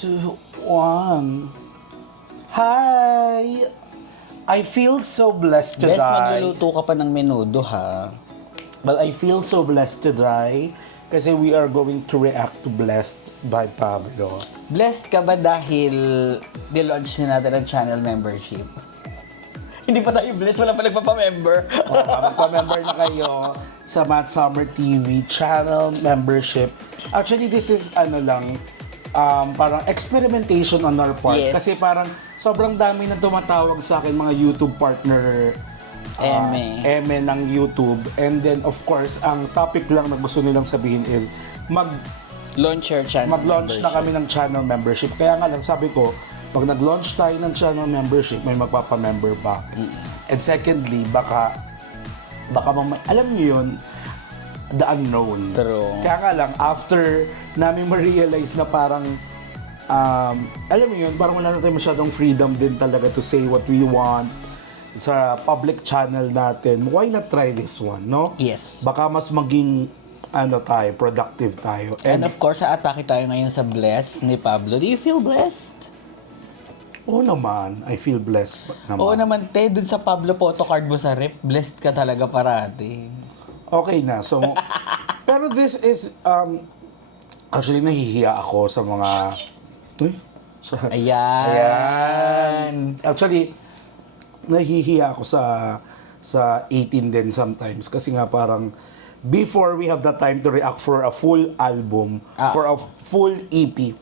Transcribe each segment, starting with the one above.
2, 1. Hi! I feel so blessed Best today. magluluto ka pa ng menudo, ha? Well, I feel so blessed today kasi we are going to react to Blessed by Pablo. Blessed ka ba dahil nilaunch na natin ang channel membership? Hindi pa tayo blessed, wala pa nagpapamember. Magpa-member na kayo sa Matt Summer TV channel membership. Actually, this is parang experimentation on our part. Yes. Kasi parang sobrang dami na tumatawag sa akin mga YouTube partner eme ng YouTube. And then, of course, ang topic lang na gusto nilang sabihin is Launch your channel mag-launch na kami ng channel membership. Kaya nga lang, sabi ko, pag nag-launch tayo ng channel membership, may magpapa-member back. And secondly, baka alam niyo yun, the unknown. True. Kaya nga lang, after namin ma-realize na parang, alam mo yun, parang wala na tayo masyadong freedom din talaga to say what we want sa public channel natin. Why not try this one, no? Yes. Baka mas maging, productive tayo. And of course, atake tayo ngayon sa Blessed ni Pablo. Do you feel blessed? Oo naman, I feel blessed naman. Oo naman, te. Dun sa Pablo photocard mo sa rep, blessed ka talaga parati. Okay na, so, pero this is, actually nahihiya ako sa mga, Ayan. Actually, nahihiya ako sa 18 din sometimes kasi nga parang before we have the time to react for a full album, for a full EP,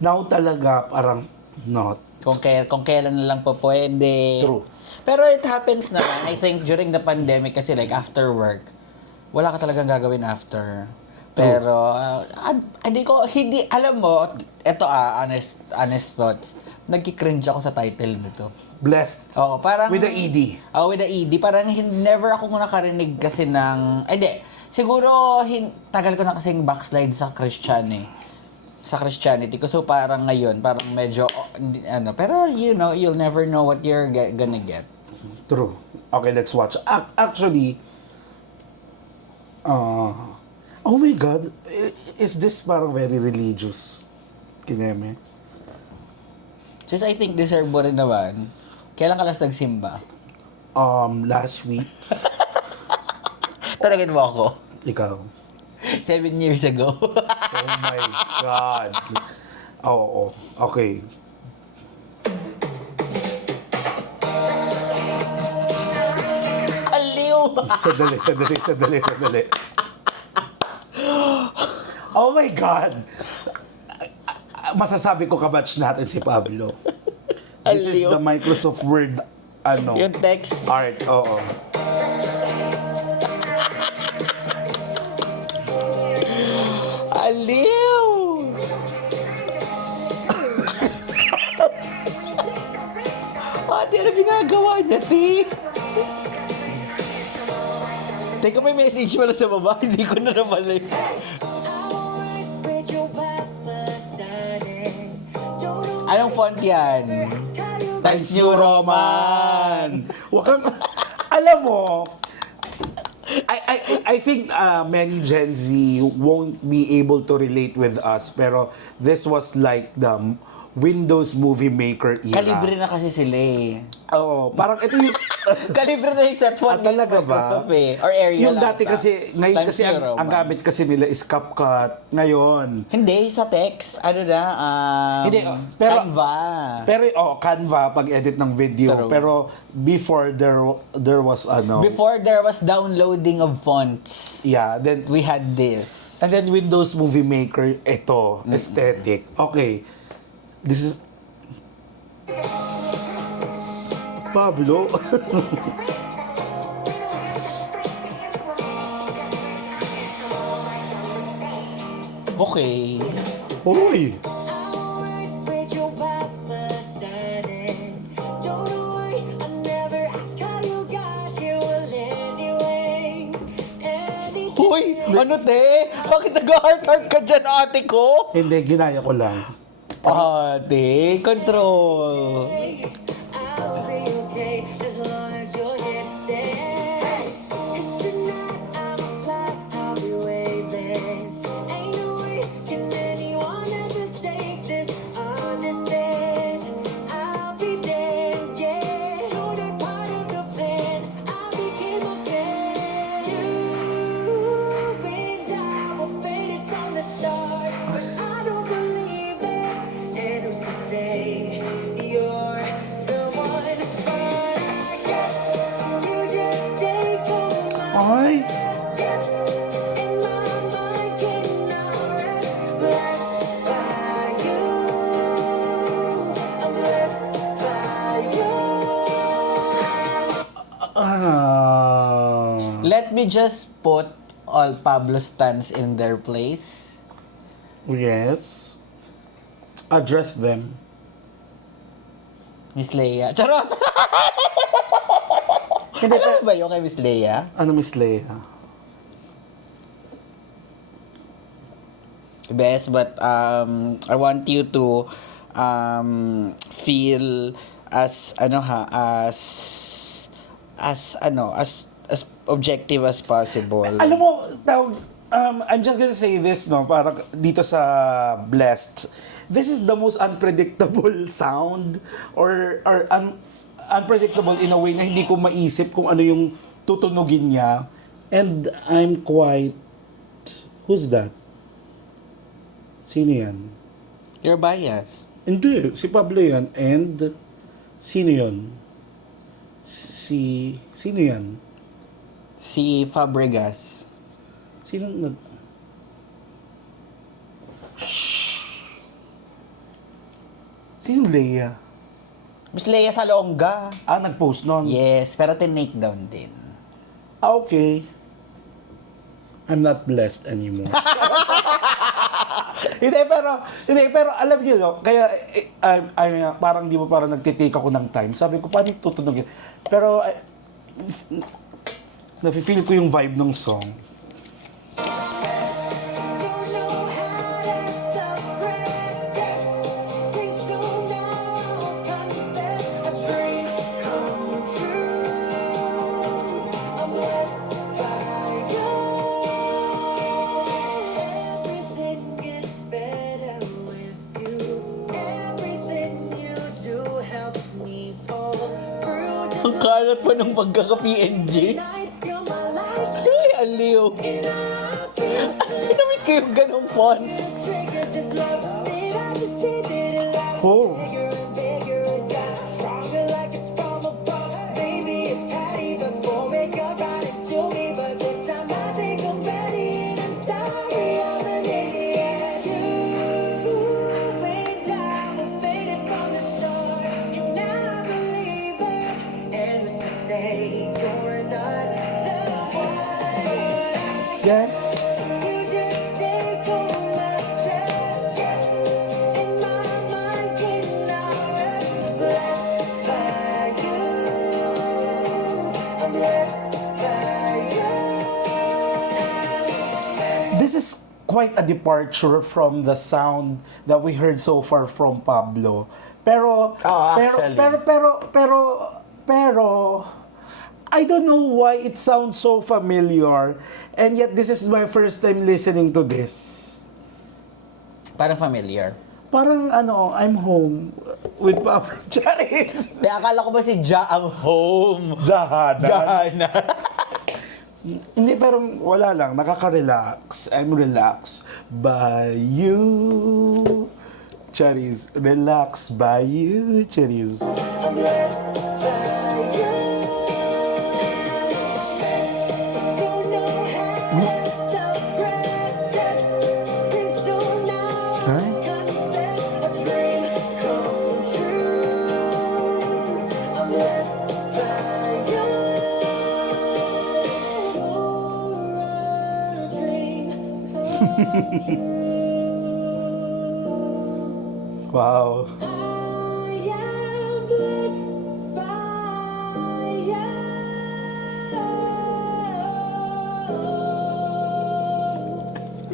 now talaga parang not. Kung kailan na lang po pwede. True. Pero it happens naman, I think, during the pandemic kasi like after work, wala ka talagang gagawin after. Pero, alam mo, eto honest thoughts, nagki-cringe ako sa title nito. Blessed. Oo, parang... With the ED. Oo, with the ED. Parang never ako nakarinig kasi ng... Siguro, tagal ko na kasing backslide sa sa Christianity ko. So, parang ngayon, parang medyo, pero you'll never know what you're gonna get. True. Okay, let's watch. Actually, oh my God, is this parang very religious? Kineme. Since I think deserve mo rin naman, kailan ka last nagsimba? Last week, Talagin mo ako. ikaw. 7 years ago. Oh my God. Oo, okay. Aliw! Sandali. Oh my God! Masasabi ko kabatch natin si Pablo. This is Aliw. the Microsoft Word, Yung text. art, oo. Aliw! Ate, ano ginagawa niya, Ti? Teka, may message pala sa baba. Hindi ko na napalay. Anong font yan? Times New Roman. Wag kang, alam mo, I think many Gen Z won't be able to relate with us, pero this was like the Windows Movie Maker era. Kalibre na kasi sila eh. Oo, parang ito yung... Kalibre na yung set font talaga ba? Microsoft eh. Or Arial Yung dati ata. kasi, ngayon Times kasi New Roman. ang gamit kasi nila is CapCut. Ngayon. Hindi, sa text. Hindi, pero- Canva. Pero, Canva, pag-edit ng video. True. Pero, before there was, Before there was downloading of fonts, yeah, then, we had this. and then Windows Movie Maker, ito, aesthetic. Okay. This is... Pablo. Okay. Uy! Hoy, ano te? Bakit nag-heart-heart ka dyan, ate ko? Hindi, ginaya ko lang. Ate, control. I'll be okay as long as you're here to stay. It's tonight, I'ma fly, I'll be waiting. Ain't no way can anyone ever take this let me just put all Pablo stans in their place. Yes. Address them. Miss Leia. Charot! Hindi, Alam mo ba yun kay Miss Leia? Ano, Miss Leia? Best, but I want you to feel as as objective as possible. Alam mo, I'm just gonna say this, no, parang dito sa Blessed, this is the most unpredictable sound or unpredictable in a way na hindi ko maisip kung ano yung tutunugin niya. And I'm quite... Who's that? Sino yan? Your bias. Hindi, si Pablo yan. And sino yun? Sino yan? Si Fabregas. Sino nag... Sino Leia? Miss Leia Salonga. Nag-post nun? Yes, pero tinake down din. Okay. I'm not blessed anymore. hindi pero alam niyo, no, kaya parang di ba parang nagtitake ako ng time. Sabi ko, paano tutunogin? Pero nafe-feel ko yung vibe ng song. Don't know how to suppress this. Think so now, confess a dream come true. I'm blessed by you. Everything gets better with you. Everything you do helps me pull through. Ang kalat pa ng pagkaka-PNG. Tonight, you're my light. Ay, aliw. And I feel Namiss ko yung ganong font. triggered this love. Did I just say that it loud? Oh. Bigger and bigger and got stronger like it's from above. Baby, it's Patty before we got right into me. But this time I think I'm ready and I'm sorry I'm an idiot. You and I were faded from the start. And now I believe it. And who's to say you're not the one? Yes. You just take all my stress, just in my mind, getting out of blessed by you. I'm blessed by you. This is quite a departure from the sound that we heard so far from Pablo. Pero actually. pero I don't know why it sounds so familiar, and yet this is my first time listening to this. Parang familiar. Parang I'm home with Pablo Charis. Kaya akala ko ba si Ja ang home? Jahanan. Jahana. Hindi, pero wala lang. Nakaka-relax. I'm relaxed by you. Charis. Relax by you, Charis. I'm blessed by you. Don't know how to suppress this. Think so now. Huh? Confess a dream come true. I'm blessed by you. You're a dream come true. Wow. I am blessed by you.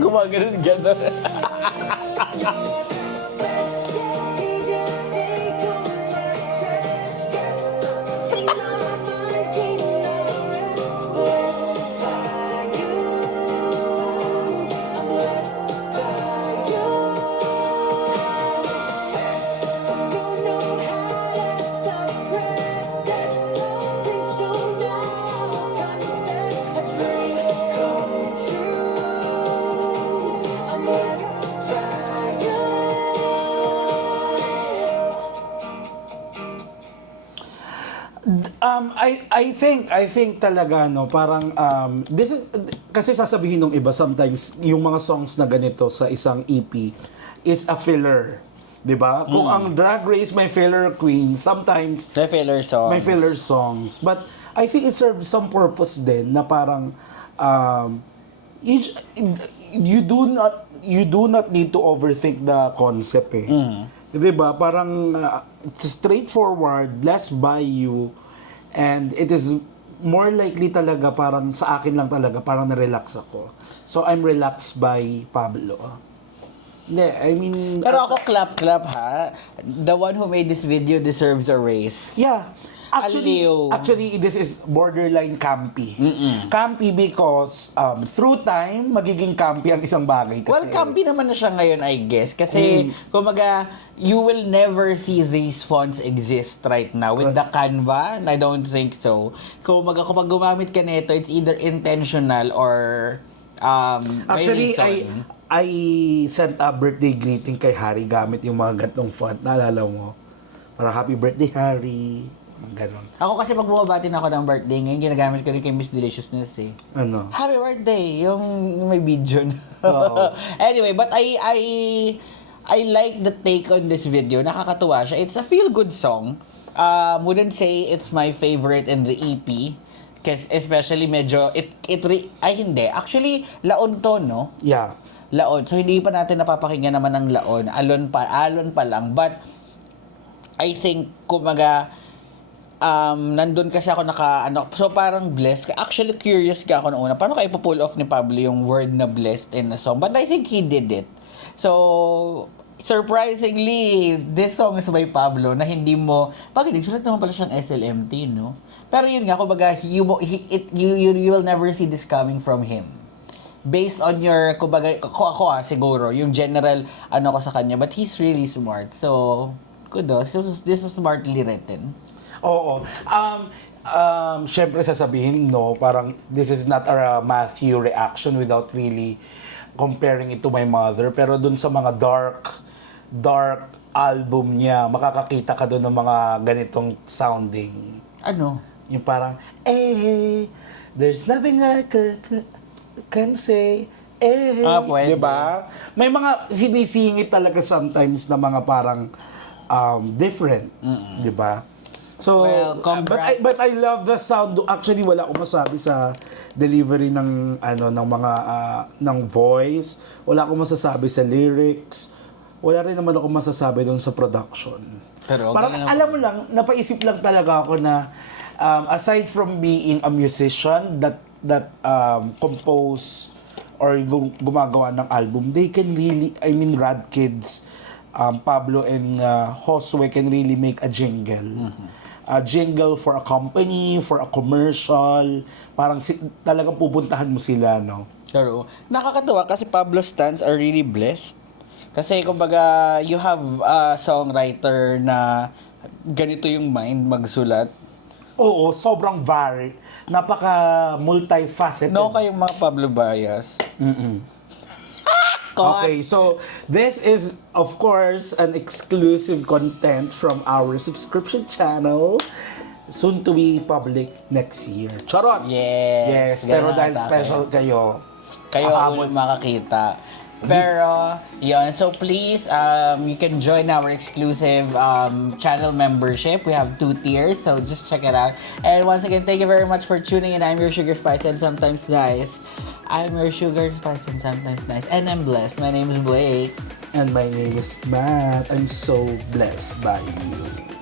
Gumagano'n gano'n. You just take all my stress, just in my mind, getting out of blessed by you. I'm blessed by you. Don't know how to suppress this. Think so now. Confess a dream come true. I'm blessed by you. I think talaga parang this is kasi sasabihin ng iba sometimes yung mga songs na ganito sa isang EP is a filler, 'di ba? Kung ang Drag Race may filler queen, sometimes May filler songs. may filler songs. But I think it serves some purpose din na parang you, you do not need to overthink the concept eh. 'Di ba? Parang it's straightforward, less by you, and it is more likely talaga parang sa akin lang talaga parang na-relax ako. So I'm relaxed by Pablo. Hindi, I mean Pero ako clap ha. The one who made this video deserves a raise. yeah. Aliw. Actually, this is borderline campy. Campy because through time, magiging campy ang isang bagay. Kasi, Well, campy naman na siya ngayon, I guess. Kasi, kumaga, you will never see these fonts exist right now. With the Canva, I don't think so. Kumaga, kapag gumamit ka nito, it's either intentional or may Actually, reason. I sent a birthday greeting kay Harry gamit yung mga gantong font. Naalala mo? Para happy birthday, Harry. Ganon. Ako kasi pag bumabati na ako ng birthday, ngayon ginagamit ko rin kay Miss Deliciousness eh. Ano? Happy birthday! Yung may video na. Oo. Anyway, but I like the take on this video. Nakakatuwa siya. It's a feel-good song. Wouldn't say it's my favorite in the EP. Kasi especially medyo, hindi. Actually, laon to, no? Yeah. Laon. So, hindi pa natin napapakinggan naman ng laon. Alon pa lang. But, I think, kumaga, nandun kasi ako so parang blessed. Actually, curious ka ako noong una. Paano kayo pull off ni Pablo yung word na blessed in a song? But I think he did it. So, surprisingly, this song is by Pablo na hindi mo, sulat naman pala siyang SLMT, no? Pero yun nga, kumbaga, you will never see this coming from him. Based on your, kumbaga, ako siguro, yung general, ko sa kanya. But he's really smart. So, kudos. This was smartly written. Oo. Syempre sasabihin, no, parang this is not a Matthew reaction without really comparing it to my mother. Pero dun sa mga dark album niya, makakakita ka dun ng mga ganitong sounding. Ano? Yung parang, there's nothing I can say. Pwede. Diba? May mga sinisingit talaga sometimes na mga parang different. Diba? So, Well, congrats. but I love the sound. Actually, wala akong masabi sa delivery ng ng mga ng voice. Wala akong masasabi sa lyrics. Wala rin naman akong masasabi doon sa production. Pero parang galing alam mo lang, napaisip lang talaga ako na aside from being a musician that compose or gumagawa ng album, they can really, Rad Kids, Pablo and Josue can really make a jingle. A jingle for a company, for a commercial. Parang talagang pupuntahan mo sila, no? Pero, nakakatuwa kasi Pablo stans are really blessed. Kasi, kumbaga, you have a songwriter na ganito yung mind magsulat. Oo, sobrang varied. Napaka multifaceted. No kayong mga Pablo bias. Okay, so this is, of course, an exclusive content from our subscription channel. Soon to be public next year. Charot! Yes. Pero ganun dahil ata special kayo, kayo ahabol. ang makakita. Pero, yun. So, please, you can join our exclusive channel membership. We have 2 tiers, so just check it out. And once again, thank you very much for tuning in. I'm your Sugar Spice and sometimes nice. I'm your Sugar Spice and sometimes nice. And I'm blessed. My name is Blake. And my name is Matt. I'm so blessed by you.